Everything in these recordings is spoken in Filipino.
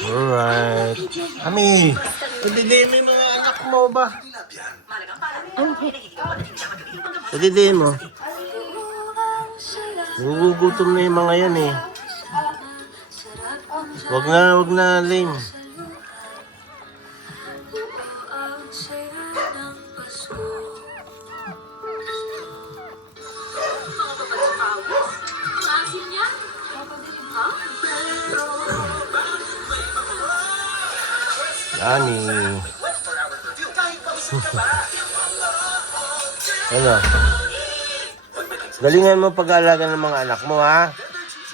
Alright. Ami, pwede mo yung mga anak mo ba? Pwede mo. Gugutom na yung mga yan eh. Wag na, Ling. Ani. Ano? Galingan mo pag-aalaga ng mga anak mo, ha?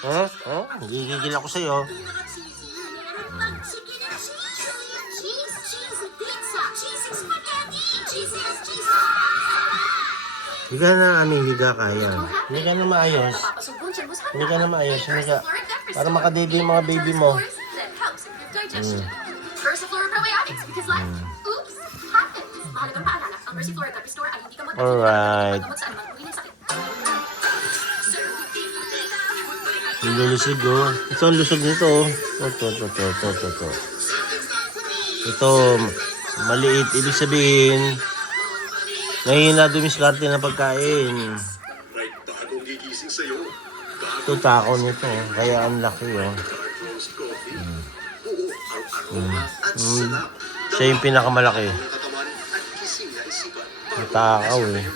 Huh? Oh, gigigil ako sa'yo. Higa na, Ami. Higa ka. Yan. Higa na maayos. Higa na maayos. Higa. Para makadede yung mga baby mo. Alright. Lulusog, oh. Ito ang lusog nito, oh. Ito. Ito, maliit. Ibig sabihin, ngayon na dumiskarte ng pagkain. Ito tako nito, oh. Kaya ang laki, oh. Siya yung pinakamalaki. Takaw, eh.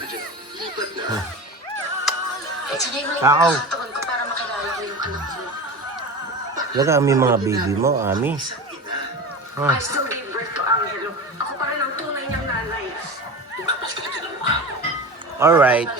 Takaw. Laga, Ami, mga baby mo, Ami. I still gave birth to Angelo. Ako pa rin ang tunay niyang nanay. Alright.